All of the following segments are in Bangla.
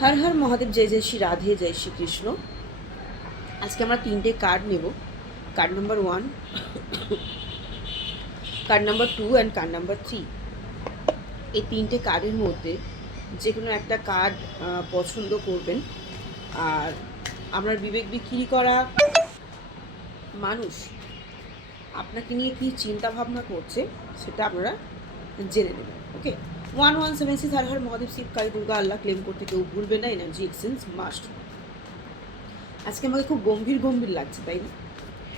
হর হর মহাদেব, জয় জয় শ্রী রাধে, জয় শ্রীকৃষ্ণ। আজকে আমরা তিনটে কার্ড নেব। Card number 1, card number 2 and card number 3। এই তিনটে কার্ডের মধ্যে যে কোনো একটা কার্ড পছন্দ করবেন। আর আপনার বিবেক বিক্রি করা মানুষ আপনাকে নিয়ে কী চিন্তা ভাবনা করছে সেটা আপনারা জেনে নেবেন। ওকে, 1176 হর হর মহাদেব, শিব কালী দুর্গা আল্লাহ ক্লেম করতে কেউ ভুলবে না। Energy exchange must. আজকে আমাকে খুব গম্ভীর গম্ভীর লাগছে, তাই না?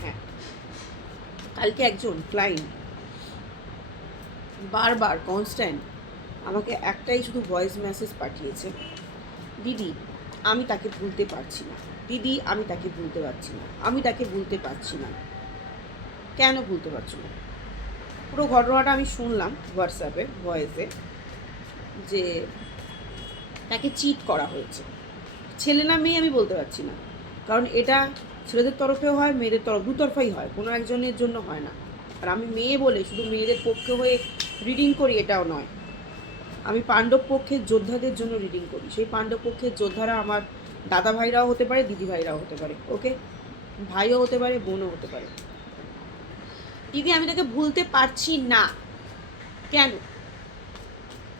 হ্যাঁ, কালকে একজন ক্লায়েন্ট বারবার কনস্ট্যান্ট আমাকে একটাই শুধু ভয়েস মেসেজ পাঠিয়েছে, দিদি আমি তাকে ভুলতে পারছি না, দিদি আমি তাকে ভুলতে পারছি না, আমি তাকে ভুলতে পারছি না। কেন ভুলতে পারছি না? পুরো ঘটনাটা আমি শুনলাম হোয়াটসঅ্যাপে ভয়েসে, যে তাকে চিট করা হয়েছে। ছেলে না মেয়ে আমি বলতে পারছি না, কারণ এটা ছেলেদের তরফেও হয়, মেয়েদের তরফ, দুতরফাই হয়, কোনো একজনের জন্য হয় না। আর আমি মেয়ে বলে শুধু মেয়েদের পক্ষে হয়ে রিডিং করি এটাও নয়। আমি পাণ্ডব পক্ষের যোদ্ধাদের জন্য রিডিং করি। সেই পাণ্ডব পক্ষের যোদ্ধারা আমার দাদা ভাইরাও হতে পারে, দিদি ভাইরাও হতে পারে, ওকে, ভাইও হতে পারে, বোনও হতে পারে। দিদি আমি তাকে ভুলতে পারছি না। কেন?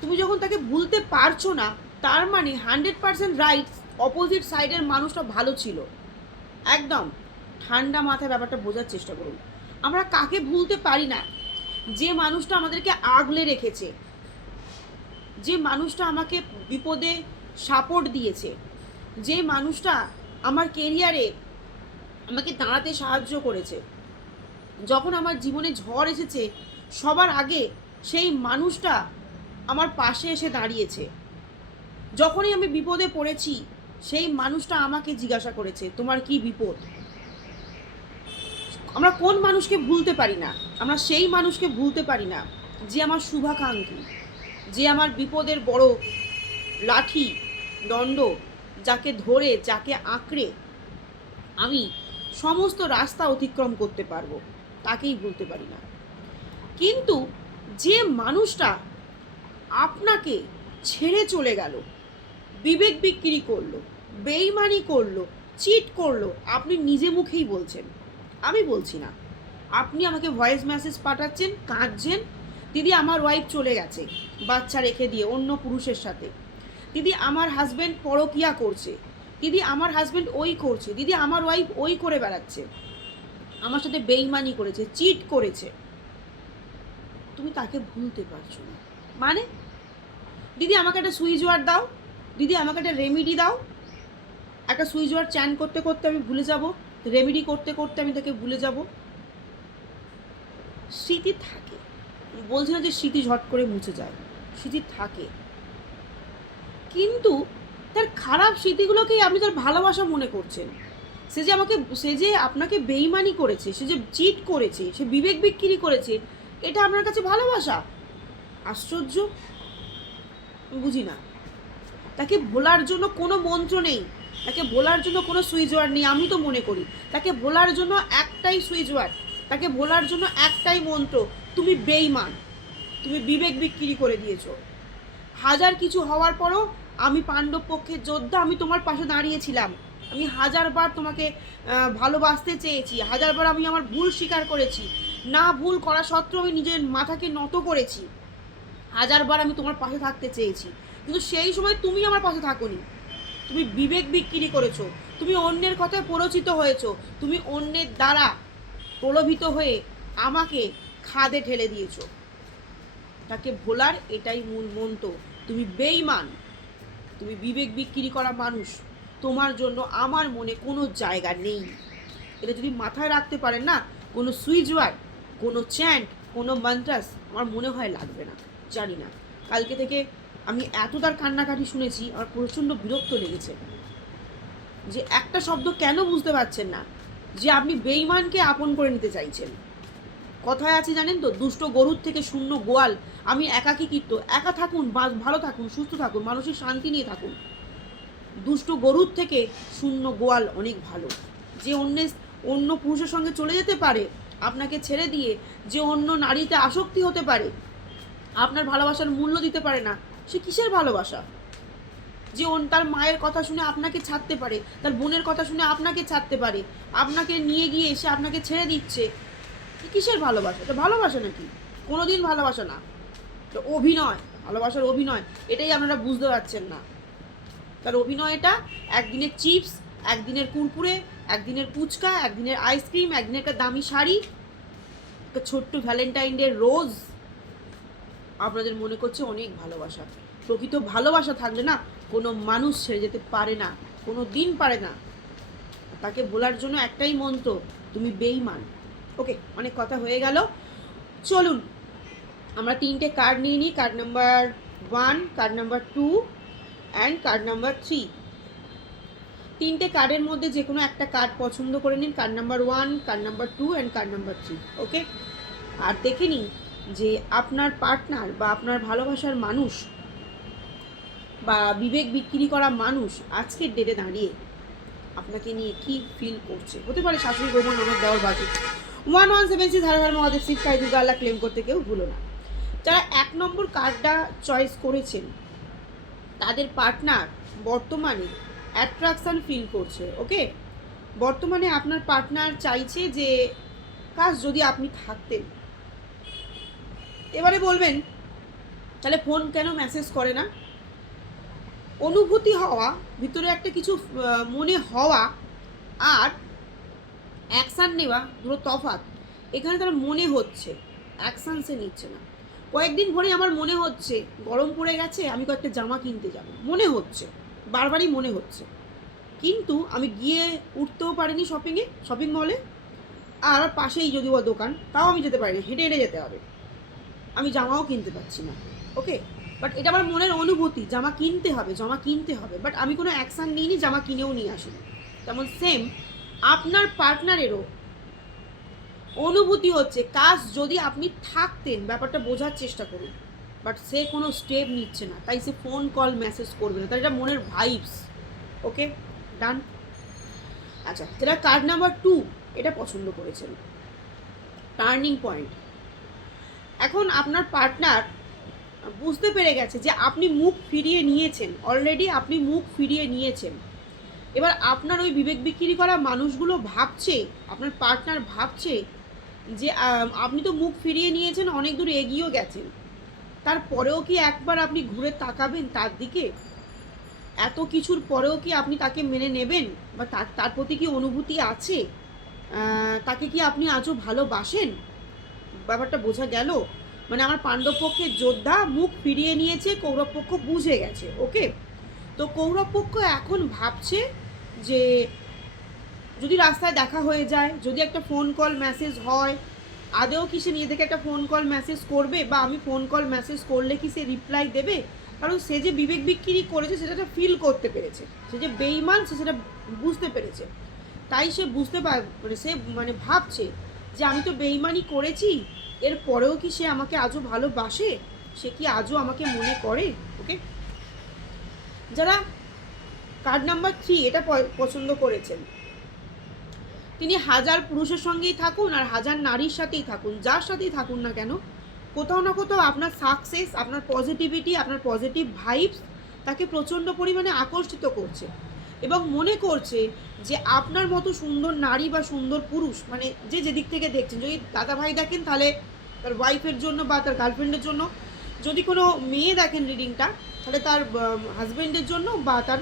তুমি যখন তাকে ভুলতে পারছো না, তার মানে 100% রাইট অপোজিট সাইডের মানুষটা ভালো ছিল। একদম ঠান্ডা মাথায় ব্যাপারটা বোঝার চেষ্টা করুন। আমরা কাকে ভুলতে পারি না? যে মানুষটা আমাদেরকে আগলে রেখেছে, যে মানুষটা আমাকে বিপদে সাপোর্ট দিয়েছে, যে মানুষটা আমার কেরিয়ারে আমাকে দাঁড়াতে সাহায্য করেছে, যখন আমার জীবনে ঝড় এসেছে সবার আগে সেই মানুষটা আমার পাশে এসে দাঁড়িয়েছে। যখনই আমি বিপদে পড়েছি সেই মানুষটা আমাকে জিজ্ঞাসা করেছে তোমার কি বিপদ। আমরা কোন মানুষকে ভুলতে পারি না? আমরা সেই মানুষকে ভুলতে পারি না যে আমার শুভাকাঙ্ক্ষী, যে আমার বিপদের বড় লাঠি দণ্ড, যাকে ধরে যাকে আঁকড়ে আমি সমস্ত রাস্তা অতিক্রম করতে পারবো, তাকেই ভুলতে পারি না। কিন্তু যে মানুষটা আপনাকে ছেড়ে চলে গেল, বিবেক বিক্রি করলো, বেইমানি করলো, চিট করলো, আপনি নিজে মুখেই বলছেন, আমি বলছি না। আপনি আমাকে ভয়েস মেসেজ পাঠাচ্ছেন, কাঁদছেন, দিদি আমার ওয়াইফ চলে গেছে বাচ্চা রেখে দিয়ে অন্য পুরুষের সাথে, দিদি আমার হাজব্যান্ড পরকিয়া করছে, দিদি আমার হাজব্যান্ড ওই করছে, দিদি আমার ওয়াইফ ওই করে বেড়াচ্ছে, আমার সাথে বেইমানি করেছে, চিট করেছে। তুমি তাকে ভুলতে পারছো না মানে? দিদি আমাকে একটা সুইচ ওয়ার্ড দাও, দিদি আমাকে একটা রেমেডি দাও। একটা সুইচ ওয়ার্ড চ্যান করতে করতে আমি ভুলে যাব, রেমেডি করতে করতে আমি তাকে ভুলে যাব। স্মৃতি থাকে, বলছি না যে স্মৃতি ঝট করে মুছে যায়, স্মৃতি থাকে, কিন্তু তার খারাপ স্মৃতিগুলোকেই আপনি তার ভালোবাসা মনে করছেন। সে যে আপনাকে বেইমানি করেছে, সে যে চিট করেছে, সে বিবেক বিক্রি করেছে, এটা আপনার কাছে ভালোবাসা? আশ্চর্য, বুঝি না। তাকে ভোলার জন্য কোনো মন্ত্র নেই, তাকে ভোলার জন্য কোনো সুইচ ওয়ার্ড নেই। আমি তো মনে করি তাকে ভোলার জন্য একটাই সুইচ ওয়ার্ড, তাকে ভোলার জন্য একটাই মন্ত্র, তুমি বেইমান, তুমি বিবেক বিক্রি করে দিয়েছো। হাজার কিছু হওয়ার পরও আমি পাণ্ডব পক্ষের যোদ্ধা, আমি তোমার পাশে দাঁড়িয়েছিলাম। আমি হাজারবার তোমাকে ভালোবাসতে চেয়েছি, হাজারবার আমি আমার ভুল স্বীকার করেছি, না ভুল করা সত্ত্বেও আমি নিজের মাথাকে নত করেছি, হাজারবার আমি তোমার পাশে থাকতে চেয়েছি, কিন্তু সেই সময় তুমি আমার পাশে থাকোনি। তুমি বিবেক বিক্রি করেছো, তুমি অন্যের কথায় প্ররোচিত হয়েছো, তুমি অন্যের দ্বারা প্রলোভিত হয়ে আমাকে খাদে ঠেলে দিয়েছো। তাকে ভোলার এটাই মূল মন্ত্র, তুমি বেইমান, তুমি বিবেক বিক্রি করা মানুষ, তোমার জন্য আমার মনে কোনো জায়গা নেই। এটা যদি মাথায় রাখতে পারেন না, কোনো সুইচ ওয়ার্ড, কোনো চ্যান্ট, কোনো মন্ত্রাস আমার মনে হয় লাগবে না। জানি না, কালকে থেকে আমি এত তার কান্নাকাটি শুনেছি, আমার প্রচণ্ড বিরক্ত লেগেছে যে একটা শব্দ কেন বুঝতে পারছেন না যে আপনি বেইমানকে আপন করে নিতে চাইছেন। কথায় আছে জানেন তো, দুষ্ট গরুর থেকে শূন্য গোয়াল। আমি একাকিত্ব, একা থাকুন, ভালো থাকুন, সুস্থ থাকুন, মানসিক শান্তি নিয়ে থাকুন। দুষ্ট গরুর থেকে শূন্য গোয়াল অনেক ভালো। যে অন্য পুরুষের সঙ্গে চলে যেতে পারে আপনাকে ছেড়ে দিয়ে, যে অন্য নারীতে আসক্তি হতে পারে, আপনার ভালোবাসার মূল্য দিতে পারে না, সে কিসের ভালোবাসা? যে তার মায়ের কথা শুনে আপনাকে ছাড়তে পারে, তার বোনের কথা শুনে আপনাকে ছাড়তে পারে, আপনাকে নিয়ে গিয়ে এসে আপনাকে ছেড়ে দিচ্ছে, কিসের ভালোবাসা? এটা ভালোবাসা নাকি? কোনোদিন ভালোবাসা না, তো অভিনয়, ভালোবাসার অভিনয়। এটাই আপনারা বুঝতে পারছেন না। তার অভিনয়টা একদিনের চিপস, একদিনের কুরকুরে, একদিনের ফুচকা, একদিনের আইসক্রিম, একদিনের একটা দামি শাড়ি, একটা ছোট্ট ভ্যালেন্টাইন ডে রোজ আপনাদের মনে করছে অনেক ভালোবাসা। প্রকৃত ভালোবাসা থাকলে না কোনো মানুষ ছেড়ে যেতে পারে না, কোনো দিন পারে না। তাকে বলার জন্য একটাই মন্ত্র, তুমি বেঈমান। ওকে, অনেক কথা হয়ে গেল, চলুন আমরা 3টে কার্ড নিয়ে নিই। Card number 1, card number 2 and card number 3। 3টে কার্ডের মধ্যে যে কোনো একটা কার্ড পছন্দ করে নিন। Card number 1, card number 2 and card number 3। ওকে, আর দেখে নিন যে আপনার পার্টনার বা আপনার ভালোবাসার মানুষ বা বিবেক বিক্রি করা মানুষ আজকের ডেটে দাঁড়িয়ে আপনাকে নিয়ে কি ফিল করছে। হতে পারে শাশুড়ি, বৌমা, ননদ, দেওর, বাজু। 1176 ধার ধার মহাদেব শিব কাই দুর্গা ক্লেম করতে কেউ ভুলো না। যারা 1 নম্বর কার্ডটা চয়েস করেছেন তাদের পার্টনার বর্তমানে অ্যাট্রাকশান ফিল করছে। ওকে, বর্তমানে আপনার পার্টনার চাইছে যে কাজ যদি আপনি থাকতেন। এবারে বলবেন তাহলে ফোন কেন মেসেজ করে না? অনুভূতি হওয়া, ভিতরে একটা কিছু মনে হওয়া আর অ্যাকশান নেওয়া দুটো তফাৎ। এখানে তারা মনে হচ্ছে, অ্যাকশান সে নিচ্ছে না। কয়েকদিন ধরে আমার মনে হচ্ছে গরম পড়ে গেছে, আমি কয়েকটা জামা কিনতে যাব, মনে হচ্ছে, বারবারই মনে হচ্ছে, কিন্তু আমি গিয়ে উঠতেও পারিনি শপিং মলে, আর পাশেই যদিও দোকান, তাও আমি যেতে পারি না, হেঁটে হেঁটে যেতে হবে, আমি জামাও কিনতে পারছি না। ওকে, বাট এটা আমার মনের অনুভূতি, জামা কিনতে হবে, বাট আমি কোনো অ্যাকশান নিইনি, জামা কিনেও নিয়ে আসিনি। তেমন সেম আপনার পার্টনারেরও অনুভূতি হচ্ছে কাজ যদি আপনি থাকতেন, ব্যাপারটা বোঝার চেষ্টা করুন, বাট সে কোনো স্টেপ নিচ্ছে না, তাই সে ফোন কল মেসেজ করবে না, তার এটা মনের ভাইবস। ওকে, ডান। আচ্ছা, যেটা কার্ড নাম্বার 2 এটা পছন্দ করেছেন, টার্নিং পয়েন্ট। এখন আপনার পার্টনার বুঝতে পেরে গেছে যে আপনি মুখ ফিরিয়ে নিয়েছেন, অলরেডি আপনি মুখ ফিরিয়ে নিয়েছেন। এবার আপনার ওই বিবেক বিক্রি করা মানুষগুলো ভাবছে, আপনার পার্টনার ভাবছে যে আপনি তো মুখ ফিরিয়ে নিয়েছেন, অনেক দূর এগিয়েও গেছেন, তারপরেও কি একবার আপনি ঘুরে তাকাবেন তার দিকে? এত কিছুর পরেও কি আপনি তাকে মেনে নেবেন, বা তার প্রতি কি অনুভূতি আছে? তাকে কি আপনি আজও ভালোবাসেন? ব্যাপারটা বোঝা গেল। মানে আমার পাণ্ডব পক্ষের যোদ্ধা মুখ ফিরিয়ে নিয়েছে, কৌরব পক্ষ বুঝে গেছে। ওকে, তো কৌরব পক্ষ এখন ভাবছে যে যদি রাস্তায় দেখা হয়ে যায়, যদি একটা ফোন কল মেসেজ হয়, আদেও কি সে নিজে থেকে একটা ফোন কল মেসেজ করবে, বা আমি ফোন কল মেসেজ করলে কি সে রিপ্লাই দেবে? কারণ সে যে বিবেক বিক্রি করেছে সেটা ফিল করতে পেরেছে, সে যে বেইমান সে সেটা বুঝতে পেরেছে। তাই সে মানে ভাবছে যে আমি তো বেইমানি করেছি, এর পরেও কি সে আমাকে আজও ভালোবাসে, সে কি আজও আমাকে মনে করে। ওকে, যারা কার্ড নাম্বার 3 এটা পছন্দ করেছেন, তিনি 1000 পুরুষের সঙ্গেই থাকুন আর 1000 নারীর সাথেই থাকুন, যার সাথেই থাকুন না কেন, কোথাও না কোথাও আপনার সাকসেস, আপনার পজিটিভিটি, আপনার পজিটিভ ভাইবস তাকে প্রচণ্ড পরিমাণে আকর্ষিত করছে, এবং মনে করছে যে আপনার মতো সুন্দর নারী বা সুন্দর পুরুষ, মানে যে যেদিক থেকে দেখছেন, যদি দাদা ভাই দেখেন তাহলে তার ওয়াইফের জন্য বা তার গার্লফ্রেন্ডের জন্য, যদি কোনো মেয়ে দেখেন রিডিংটা তাহলে তার হাজব্যান্ডের জন্য বা তার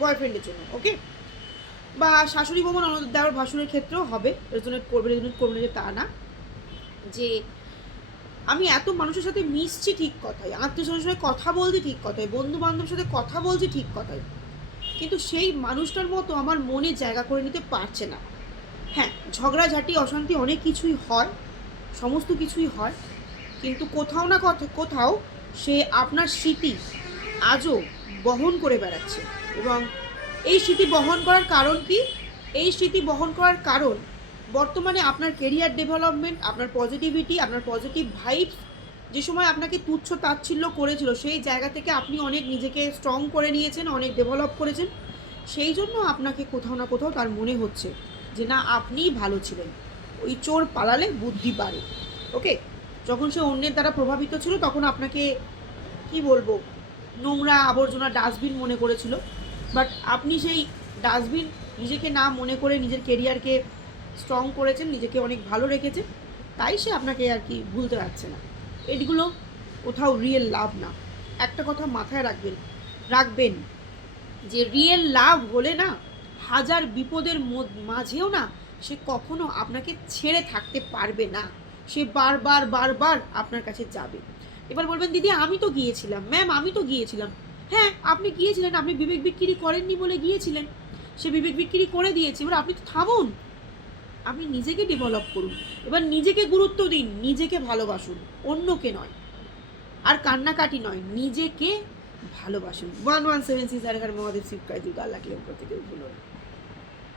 বয়ফ্রেন্ডের জন্য। ওকে, বা শাশুড়ি বৌমা, ননদ, দেওর, ভাসুরের ক্ষেত্রেও হবে, রেজনেট করবে যে তা না। যে আমি এত মানুষের সাথে মিশছি ঠিক কথাই, আত্মীয়স্বজনের সাথে কথা বলছি ঠিক কথাই, বন্ধু বান্ধবের সাথে কথা বলছি ঠিক কথাই, কিন্তু সেই মানুষটার মতো আমার মনে জায়গা করে নিতে পারছে না। হ্যাঁ, ঝগড়াঝাটি, অশান্তি অনেক কিছুই হয়, সমস্ত কিছুই হয়, কিন্তু কোথাও না কোথাও সে আপনার স্মৃতি আজও বহন করে বেড়াচ্ছে। এবং এই স্মৃতি বহন করার কারণ কি? এই স্মৃতি বহন করার কারণ বর্তমানে আপনার কেরিয়ার ডেভেলপমেন্ট, আপনার পজিটিভিটি, আপনার পজিটিভ ভাইবস, যে সময় আপনাকে তুচ্ছ তাচ্ছিল্য করেছিল সেই জায়গা থেকে আপনি অনেক নিজেকে স্ট্রং করে নিয়েছেন, অনেক ডেভেলপ করেছেন, সেই জন্য আপনাকে কোথাও না কোথাও তার মনে হচ্ছে যে না, আপনিই ভালো ছিলেন। ওই চোর পালালে বুদ্ধি বাড়ে। ওকে, যখন সে অন্যের দ্বারা প্রভাবিত ছিল তখন আপনাকে কি বলবো, নোংরা আবর্জনা ডাস্টবিন মনে করেছিল, বাট আপনি সেই ডাস্টবিন নিজেকে না মনে করে নিজের কেরিয়ারকে স্ট্রং করেছেন, নিজেকে অনেক ভালো রেখেছেন, তাই সে আপনাকে আর কি ভুলতে পারছে না। এগুলো কোথাও রিয়েল লাভ না। একটা কথা মাথায় রাখবেন যে রিয়েল লাভ হলে না, হাজার বিপদের মাঝেও না সে কখনো আপনাকে ছেড়ে থাকতে পারবে না, সে বারবার বারবার আপনার কাছে যাবে। এবার বলবেন দিদি আমি তো গিয়েছিলাম, ম্যাম আমি তো গিয়েছিলাম। হ্যাঁ আপনি গিয়েছিলেন, আপনি বিবেক বিক্রি করেননি বলে গিয়েছিলেন, সে বিবেক বিক্রি করে দিয়েছে। এবার আপনি তো থামুন, আপনি নিজেকে ডেভেলপ করুন, এবার নিজেকে গুরুত্ব দিন, নিজেকে ভালোবাসুন, অন্যকে নয়, আর কান্নাকাটি নয়, নিজেকে ভালোবাসুন। 1176 মহাদেব শিবকায় দুর্গা লাগলে উপর থেকে ভুলো না।